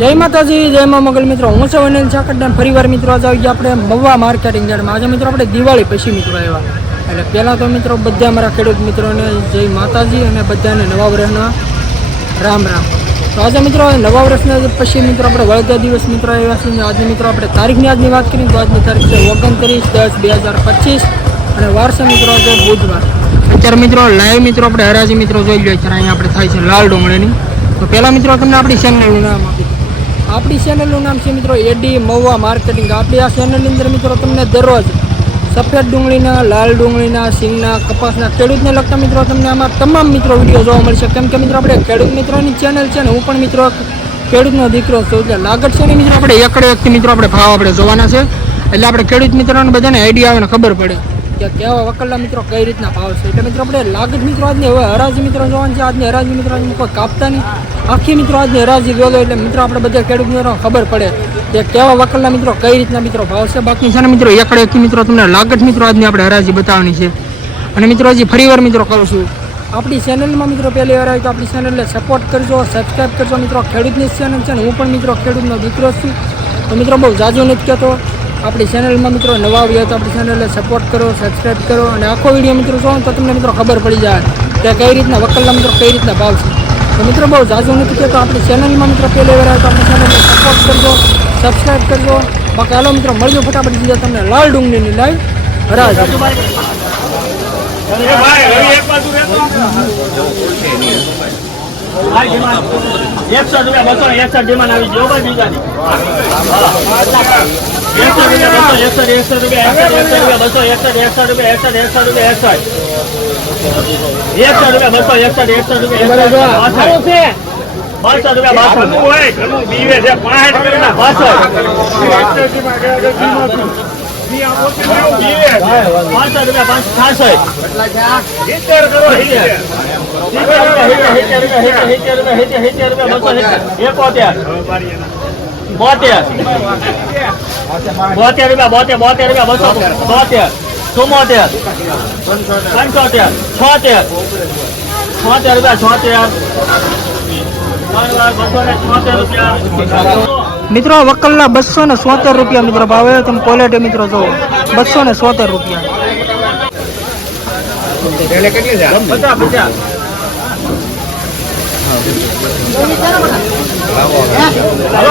જય માતાજી, જય મા મંગલ મિત્રો. હું છું અનિલ ચાકડને ફરીવાર મિત્રો, આજે આવી ગયા આપણે મવા માર્કેટિંગ યાર્ડમાં. આજે મિત્રો આપણે દિવાળી પછી મિત્રો આવ્યા. એટલે પહેલાં તો મિત્રો બધા મારા ખેડૂત મિત્રોને જય માતાજી અને બધાને નવા વર્ષના રામ રામ. તો આજે મિત્રો નવા વર્ષના પછી મિત્રો આપણે વળગા દિવસ મિત્રો આવ્યા છે આજે મિત્રો આપણે તારીખની આજની વાત કરીએ તો આજની તારીખ છે ઓગણત્રીસ દસ બે હજાર પચીસ. અને વારસો મિત્રો આજે બુધવાર. અત્યારે મિત્રો લાઈવ મિત્રો આપણે હરાજી મિત્રો જોઈ લઈએ અત્યારે અહીંયા આપણે થાય છે લાલ ડુંગળીની. તો પહેલાં મિત્રો તમને આપણી ચેનલનું નામ આપી. આપણી ચેનલનું નામ છે મિત્રો એડી મહુવા માર્કેટિંગ આપણી આ ચેનલની અંદર મિત્રો તમને દરરોજ સફેદ ડુંગળીના, લાલ ડુંગળીના, સિંગના, કપાસના ખેડૂતને લગતા મિત્રો તમને આમાં તમામ મિત્રો વીડિયો જોવા મળશે. કેમ કે મિત્રો આપણે ખેડૂત મિત્રોની ચેનલ છે ને, હું પણ મિત્રો ખેડૂતનો દીકરો છું. એટલે લાગત છે ને મિત્રો આપણે એકડે એકથી મિત્રો આપણે ભાવ આપણે જોવાના છે. એટલે આપણે ખેડૂત મિત્રોને બધાને આઈડિયા આવે ખબર પડે. કે કેવા વકલના મિત્રો કઈ રીતના ભાવ છે? એટલે મિત્રો આપણે લાગત મિત્રો આજની, હવે હરાજી મિત્રો જોવાનું છે. આજની હરાજી મિત્રો કોઈ કાપતા નહીં. આખી મિત્રો આજની હરાજી ગયો એટલે મિત્રો આપણે બધા ખેડૂત મિત્રો ખબર પડે કે કેવા વકલના મિત્રો કઈ રીતના મિત્રો ભાવ છે. બાકી છે ને મિત્રો એકડે એકી મિત્રો તમને લાગત મિત્રો આજની આપણે હરાજી બતાવવાની છે. અને મિત્રો હજી ફરીવાર મિત્રો કરું છું, આપણી ચેનલમાં મિત્રો પહેલી વાર આવી તો આપણી ચેનલને સપોર્ટ કરજો સબસ્ક્રાઈબ કરજો મિત્રો. ખેડૂતની ચેનલ છે ને, હું પણ મિત્રો ખેડૂતનો દીકરો છું. તો મિત્રો બહુ જાજુ નથી કહેતો. આપણી ચેનલમાં મિત્રો નવા આવ્યા તો આપણી ચેનલને સપોર્ટ કરો સબસ્ક્રાઈબ કરો અને આખો વીડિયો મિત્રો જોવો તો તમને મિત્રો ખબર પડી જાય કે કઈ રીતના વકલના મિત્રો કઈ રીતના ભાવ છે. તો મિત્રો બહુ જાજુ નથી કહેતો, આપણી ચેનલમાં મિત્રો પહેલી વાર આવે તો આપણી ચેનલને સપોર્ટ કરજો સબસ્ક્રાઈબ કરજો. બાકી હાલો મિત્રો મળજો ફટાફટ બીજા તમને લાલ ડુંગળીની લાઈવ હરાજ. એકસો રૂપિયા બસો એકસો ડિમાન્ડ આવી ગયો બીજાની. પાંચસો રૂપિયા પાંચ છાસઠ સિત્તેર કરો બોતેર બોતેર રૂપિયા બોતેર બોતેર રૂપિયા બસો બોતેર ચુમ્મોતેર પંચોતેર છોતેર છોતેર રૂપિયા છોતેર મિત્રો વકલના બસો ને સોતેર રૂપિયા મિત્રો ભાવે તમે ક્વોલિટી મિત્રો જો બસો ને સોતેર રૂપિયા.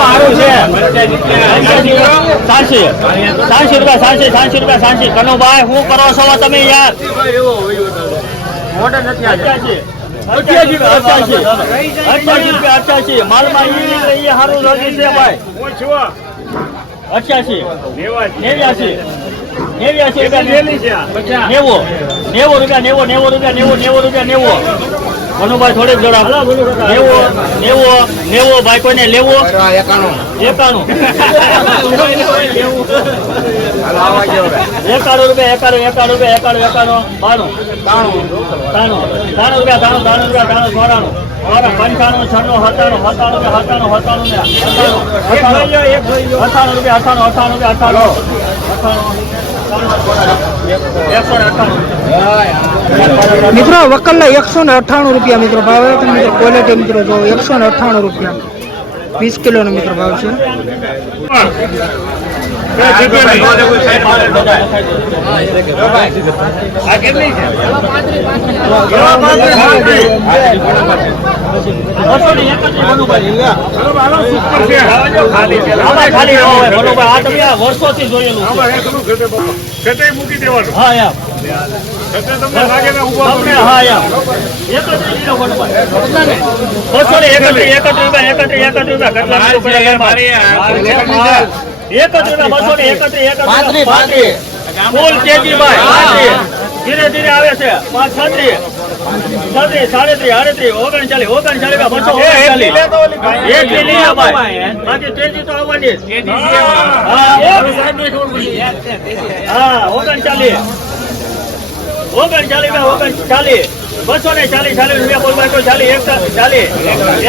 સારું સાંસી સાંસી રૂપિયા સાંસી સાંસી રૂપિયા સાંસી કનુભાઈ શું કરો છો તમે યાર મોટા નથી આજે અઠ્યાસી. માલમાં હારું લાગે છે રૂપિયા નેવું નેવું રૂપિયા નેવું નેવું રૂપિયા નેવું નેવું રૂપિયા નેવું મનુભાઈ થોડીક જોડા નેવો નેવો નેવો ભાઈ કોઈને લેવો? એકાણું. એકાણું. રૂપિયા એકાણું એકાણું રૂપિયા એકાણું એકાણું બાણું. તાણું તાણું તાણું રૂપિયા તાણું તાણું રૂપિયા તાણું ચોરાણું. ચોરા પંચાણું છન્નું સત્તાણું સત્તાણું સત્તાણું સત્તાણું અઠાણું અઠાણું રૂપિયા અઠાણું અઠાણું રૂપિયા અઠાણું. અઠાણું. મિત્રો, વકલના એકસો ને અઠ્ઠાણું રૂપિયા મિત્રો ભાવે તમે મિત્રો ક્વોલિટી મિત્રો જો એકસો ને અઠ્ઠાણું રૂપિયા. વીસ કિલોનો મિત્રો ભાવ છે. વર્ષોથી જોયેલું મૂકી દેવાનું હા યાર બસો ને એકત્રીસ એકત્રીસ એકત્રીસ એકત્રીસ ધીરે ધીરે આવે છે. પાંચ છત્રીસ. છત્રીસ સાડત્રીસ આડત્રીસ ઓગણચાલીસ ઓગણચાલીસ બસો ઓગણચાલીસ. બાકી તેજી તો આવવાની જ. હા હા ઓગણચાલીસ ને ભાઈ ઓગણચાલીસ બસો ને ચાલીસ ચાલીસ રૂપિયા બોલ ભાઈ ચાલીસ ચાલીસ.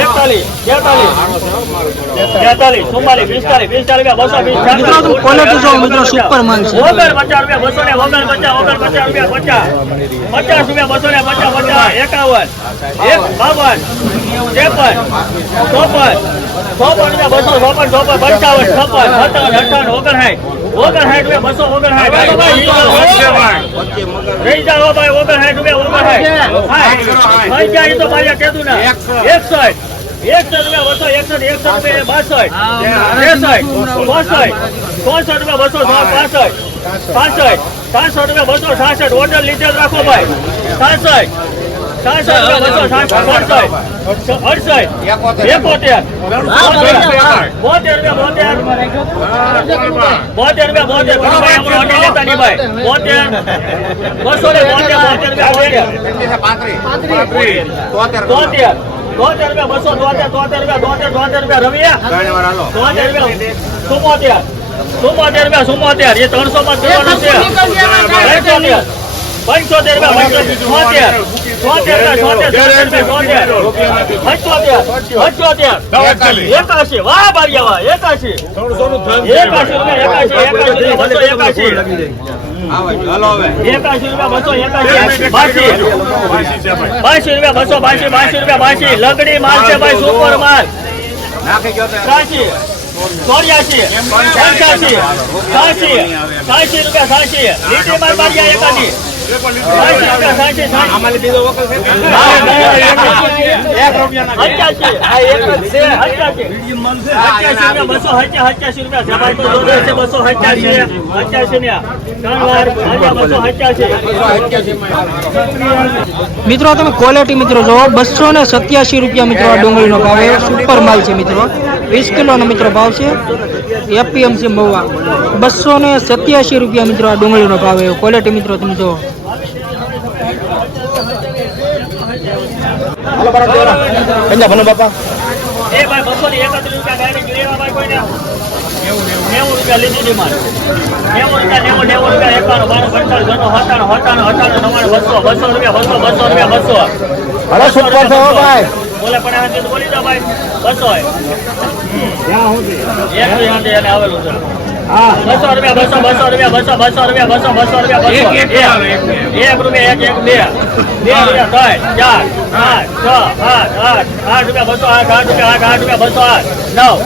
એકતાલીસ તેતાલીસ. તેતાલીસ ચુમ્માલીસ પિસ્તાલીસ પિસ્તાલીસ બસો વીસ મિત્રો ક્વોલિટી જોવો મિત્રો સુપર માલ છે. ઓગણ પચાસ રૂપિયા બસો ને ઓગણ પચાસ ઓગણ પચાસ રૂપિયા પચાસ. પચાસ રૂપિયા બસો ને પચાસ. એકાવન એક બાવન ત્રેપન ચોપન ચોપન રૂપિયા બસો ચોપન ચોપન પંચાવન છપ્પન સત્તાવન અઠાવન ઓગણસાઠ ઓગણસાઠ રૂપિયા બસો ઓગણસાઠ. રહી જાઓ ભાઈ ઓગણસાઠ રૂપિયા ઓગણસાઠ. થઈ એ તો ભાઈ કહેતું ને. એકસઠ. એકસઠ. રૂપિયા બસો એકસઠ એકસો રૂપિયા બાસઠ. ત્રેસઠ. ચોસઠ. ચોસઠ રૂપિયા બસો પાસઠ. પાસઠ. સાતસો રૂપિયા બસો સાસઠ. ઓર્ડર લીધેલ રાખો ભાઈ. સાસઠ. તોતેર રૂપિયા બસો તોતેર તોતેર રૂપિયા તોતેર તોતેર રૂપિયા રવિયા. તોતેર રૂપિયા ચુમ્મોતેર ચુમ્મોતેર રૂપિયા ચુમ્મોતેર એ ત્રણસો માં દેવાનું છે પંચોતેર રૂપિયા એકાશી. વાહ વાહ એકાશી. એકાશી રૂપિયા એકાશી એકાશી બસો એકાશી. એકાશી રૂપિયા બસો બાસી. બાસી રૂપિયા બસો લગડી માલ છે ભાઈ સુપર માલ. સાચી ચોર્યાસી. પંચ્યાસી. સાસી સાસી રૂપિયા સાચી લીટી માલ બારિયા એકાદી. જ મિત્રો, તમે ક્વોલિટી મિત્રો જો બસો ને સત્યાસી રૂપિયા મિત્રો આ ડુંગળીનો ભાવ એ સુપર માલ છે મિત્રો. વીસ કિલોનો મિત્રો ભાવ છે. એપીએમસી મહુવા. બસો ને સત્યાસી રૂપિયા મિત્રો આ ડુંગળીનો ભાવ એ ક્વોલિટી મિત્રો તમે જોવો એ ભાઈ બસો ને એકત્રીસ રૂપિયા ગાડી લેવા ભાઈ કોઈને? નેવું રૂપિયા લીધી હતી મારે નેવું રૂપિયા નેવું નેવું રૂપિયા એકાણું બાણું પંચાણું અઠાણું અઠાણું નવ્વાણું બસો બસો રૂપિયા બસો બસો રૂપિયા બસો. અરે સુપર છો ભાઈ? બોલે પણ આ ચીજ બોલી દો ભાઈ. બસો. એને આવેલું છે. બસો રૂપિયા બસો બસો રૂપિયા બસો બસો રૂપિયા બસો બસો રૂપિયા બસો એક એક રૂપિયા એક એક બે બે રૂપિયા ત્રણ ચાર પાંચ છ આઠ આઠ આઠ રૂપિયા બસો આઠ આઠ રૂપિયા આઠ આઠ રૂપિયા બસો આઠ નવ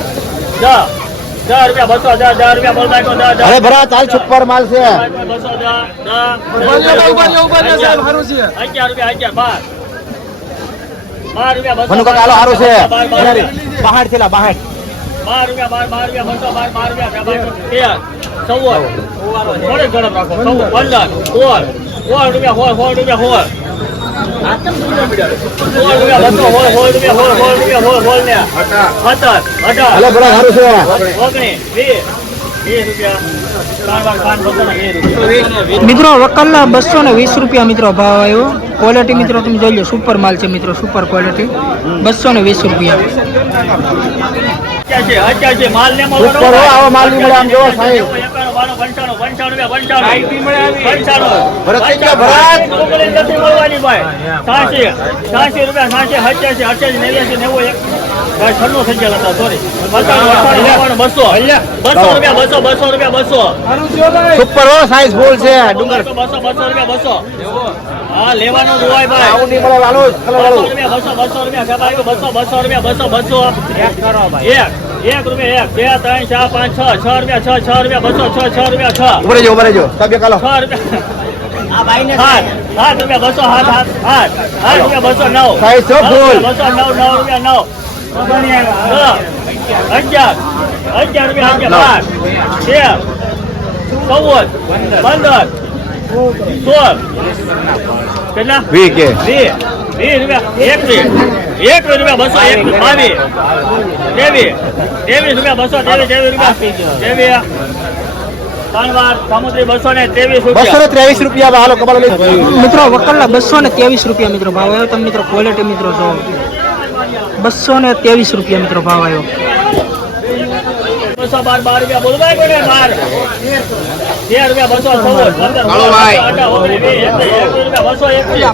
દસ દસ રૂપિયા બસો દસ દસ રૂપિયા બોલ બાઈકો દસ દસ અરે ભરા ચાલ સુપર માલ છે બસો દસ દસ અગિયાર રૂપિયા અગિયાર બાર બાર રૂપિયા બસો મનુ કાકા હાલો હારું છે બાર બાર રૂપિયા બહાર થયેલા બહાર બાર રૂપિયા બાર બાર રૂપિયા બસો બાર બાર રૂપિયા તેર ચૌદ. થોડી ગણત રાખો ચૌદ પંદર સોળ સોળ રૂપિયા સોળ સોળ રૂપિયા સોળ. મિત્રો વકલના બસો ને વીસ રૂપિયા મિત્રો ભાવ આવ્યો. ક્વોલિટી મિત્રો તમે જોઈ લો સુપર માલ છે મિત્રો સુપર ક્વોલિટી બસો ને વીસ રૂપિયા. છન્નું થઈ ગયા હતા સોરી બસો. બસો રૂપિયા બસો બસો રૂપિયા બસો. સુપર સાઈઝ ફૂલ છે ડુંગર. બસો બસો બસો રૂપિયા બસો. હા લેવાનું જ હોય ભાઈ. આવું નહીં મળે વાલો બસો રૂપિયા બસો બસો રૂપિયા બસો બસો રૂપિયા બસો બસો એક એક રૂપિયા એક. બે ત્રણ ચાર પાંચ છ છ રૂપિયા છ છ રૂપિયા બસો છ છ રૂપિયા છ. ઉભરે જો ઉભરે જો. તબે કાલો. છ રૂપિયા. સાત સાત રૂપિયા બસો સાત સાત આઠ આઠ રૂપિયા બસો નવ. બસો નવ નવ રૂપિયા નવ. અગિયાર. અગિયાર રૂપિયા અગિયાર બાર. તેર. ચૌદ. પંદર. સોળ. કેટલા? વી કે. રૂપિયા. એકવીસ. એકવીસ રૂપિયા બસો એકવીસ. બાવીસ. ત્રેવીસ. ત્રેવીસ રૂપિયા બસો ત્રેવીસ ત્રેવીસ રૂપિયા. ત્રેવીસ. બસો ને ત્રેવીસ બસો રૂપિયા રૂપિયા હાલો કબાલો મિત્રો વકલના બસો ને ત્રેવીસ રૂપિયા મિત્રો ભાવ આવ્યો. તમે મિત્રો ક્વોલિટી મિત્રો જો બસો ને ત્રેવીસ રૂપિયા મિત્રો ભાવ આવ્યો. બસો બાર બાર રૂપિયા બોલવાય કોને? બાર. તેર રૂપિયા બસો ચૌદ પંદર રૂપિયા બસો એકવીસ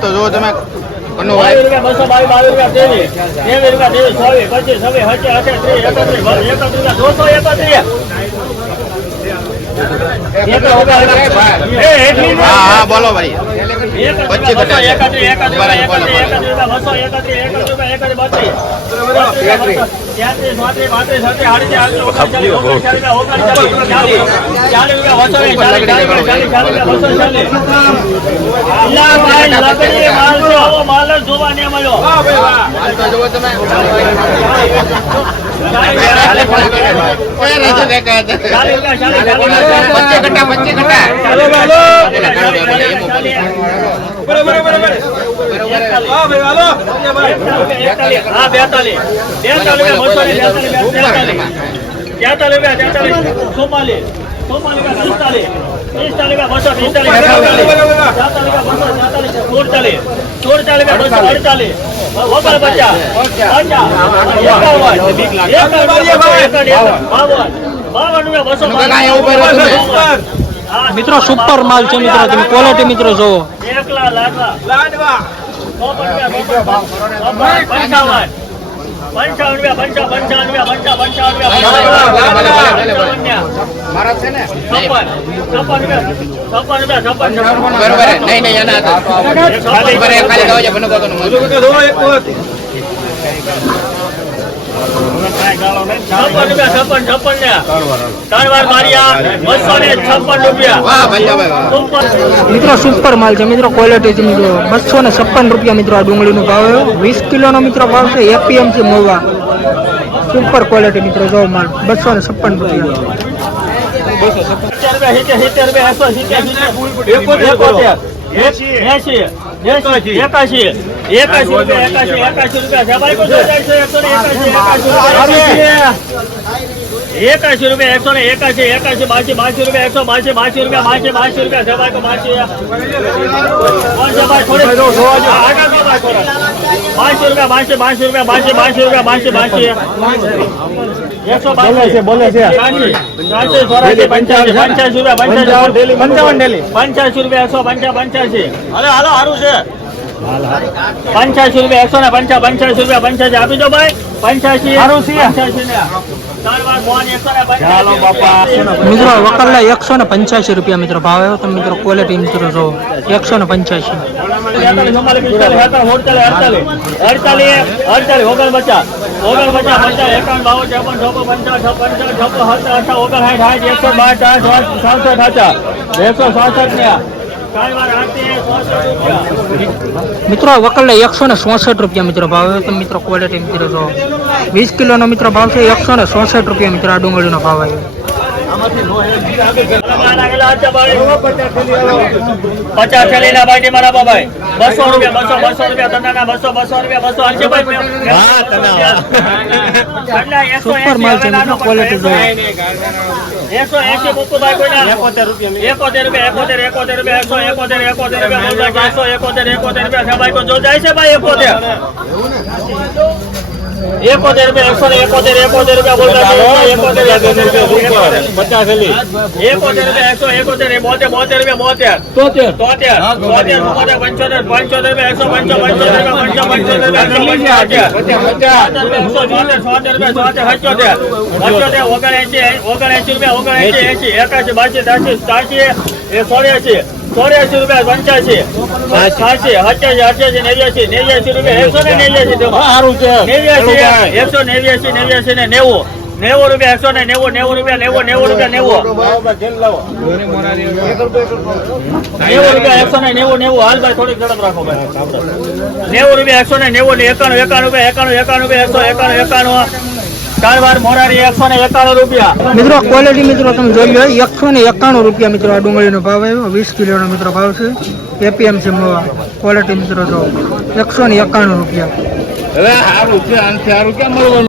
તો જો તમે. રૂપિયા બસો બાવીસ બાવીસ રૂપિયા ત્રેવીસ. ત્રેવીસ રૂપિયા ત્રેવીસ ચોવીસ પચીસ છવ્વીસ સત્યાવીસ અઠ્યાવીસ ત્રીસ એકત્રીસ એકત્રીસ રૂપિયા દોસો એકત્રીસ. બોલો ભાઈ. પચીસ બસો એકત્રીસ એકત્રીસ એકત્રીસ એકત્રીસ બસો એકત્રીસ એકત્રીસ રૂપિયા એકત્રીસ બત્રીસ ત્યાંત્રીસ પાંત્રીસ પાંત્રીસ છત્રીસ આડત્રીસ આડત્રીસ ઓગણચાલીસ ઓગણચાલીસ ઓગણચાલીસ ચાલીસ ચાલીસ રૂપિયા બસો ચાલીસ ચાલીસ ચાલીસ ચાલીસ રૂપિયા બસો ચાલીસ અલ્લા ભાઈ લકડી માલ છે આવો માલ જ જોવા નહીં મળ્યો માલ તો જો તમે ચાલીસ રૂપિયા ચાલીસ પચીસ કટ્ટા પચીસ કટ્ટા હા બેતાલીસ બેતાલીસ બસો ને બેતાલીસ તેતાલીસ રૂપિયા તેતાલીસ ચુમ્માલીસ ચુમ્માલીસ સુડતાલીસ બાવન બાવન બસો મિત્રો સુપર માલ છે મિત્રો તમે ક્વોલિટી મિત્રો જોવો. બરોબર મિત્રો સુપર માલ છે. મિત્રો ક્વોલિટી છે, મિત્રો. બસો ને છપ્પન રૂપિયા, મિત્રો, આ ડુંગળીનો ભાવ વીસ કિલોનો, મિત્રો, ભાવ છે. એપીએમ છે મોવા સુપર ક્વોલિટી મિત્રો, જો માલ. બસો ને છપ્પન રૂપિયા. એસી. એસી એકાશી એકાશી રૂપિયા એકાશી એકાશી રૂપિયા. જમાઈ એકાશી એકાશી એકાશી રૂપિયા એકસો ને એકાશી એકાશી બાસી બાસી રૂપિયા એકસો બાસી બાસી રૂપિયા બાસી બાસી રૂપિયા જમાઈ કો બાસી બાસી રૂપિયા બાસી બાસી રૂપિયા બાસી બાસી રૂપિયા બાસી બાસી એકસો બાસી બોલે છે પંચ્યાસી રૂપિયા પંચ્યાસી પંચાવન ડેલી પંચ્યાસી રૂપિયા એકસો પંચા પંચ્યાસી. અરે હાલો સારું છે. પંચ્યાસી રૂપિયા એકસો ને પંચા પંચ્યાસી રૂપિયા પંચ્યાસી. આપી દો ભાઈ. પંચ્યાસી પંચ્યાસી ને ચાર એકસો ને પંચ્યાસી મિત્રો વકલના એકસો ને પંચ્યાસી રૂપિયા મિત્રો ભાવ આવ્યો. તમે મિત્રો ક્વોલિટી મિત્રો જો એકસો ને પંચ્યાસી એકસો બાર, ચાર, સાત, સાતસઠ, એકસો સાસઠ મિત્રો વકલના એકસો ને ચોસઠ રૂપિયા મિત્રો ભાવ. તો મિત્રો ક્વોલિટી મિત્રો જો વીસ કિલોનો મિત્રો ભાવ છે, એકસો ને ચોસઠ રૂપિયા મિત્રો આ ડુંગળીનો ભાવ આવ્યો. પચાસ થેલી ના બાટી મારા બાબા બસો રૂપિયા બસો બસો રૂપિયા તનાના બસો બસો રૂપિયા બસો હશે ભાઈ. સુપર માલ છે મિત્રો ક્વોલિટી એકસો એસી મુકુભાઈ કોઈના એકોતેર રૂપિયા એકોતેર રૂપિયા એકોતેર એકોતેર રૂપિયા એકસો એકોતેર એકોતેર રૂપિયા એકસો એકોતેર એકોતેર રૂપિયા ભાઈ. કોઈ જો જાય છે ભાઈ એકોતેર? એકોતેર રૂપિયા એકસો ને એકોતેર એકોતેર રૂપિયા બોલતા પચાસ એકોતેર રૂપિયા. એકસો એકોતેર બોતેર બોતેર રૂપિયા બોતેર. તોતેર. તોતેર. તોતેર બોતેર પંચોતેર પંચોતેર રૂપિયા એકસો પંચો પંચોતેર રૂપિયા પંચો પંચોતેર રૂપિયા એકસો રૂપિયા બાસી ત્યાસી ત્યાસી એ ચોર્યાસી રૂપિયા પંચ્યાસી. છ્યાસી અઠ્યાસી અઠ્યાસી નેવ્યાસી નેવ્યાસી રૂપિયા એકસો ને નેવ્યાસી નેવ્યાસી એકસો નેવ્યાસી નેવ્યાસી ને નેવું. નેવું રૂપિયા એકસો ને નેવું નેવું રૂપિયા નેવું નેવું રૂપિયા નેવું. નેવું રૂપિયા એકસો ને નેવું નેવું. હાલ ભાઈ થોડીક ઝડપ રાખો ભાઈ. નેવું રૂપિયા એકસો ને નેવું ને એકાણું એકાણું રૂપિયા એકાણું એકાણું રૂપિયા એકસો એકાણું એકાણું. ચાર વાર મોરારી એકસો ને એકાણું રૂપિયા. મિત્રો ક્વોલિટી મિત્રો તમે જોઈ લો એકસો ને એકાણું રૂપિયા મિત્રો આ ડુંગળીનો ભાવ આવ્યો. વીસ કિલોનો મિત્રો ભાવ છે. એપીએમસી છે ક્વોલિટી મિત્રો જો. એકસો ને એકાણું રૂપિયા. હવે આ રૂપિયા આનાથી મળવાનું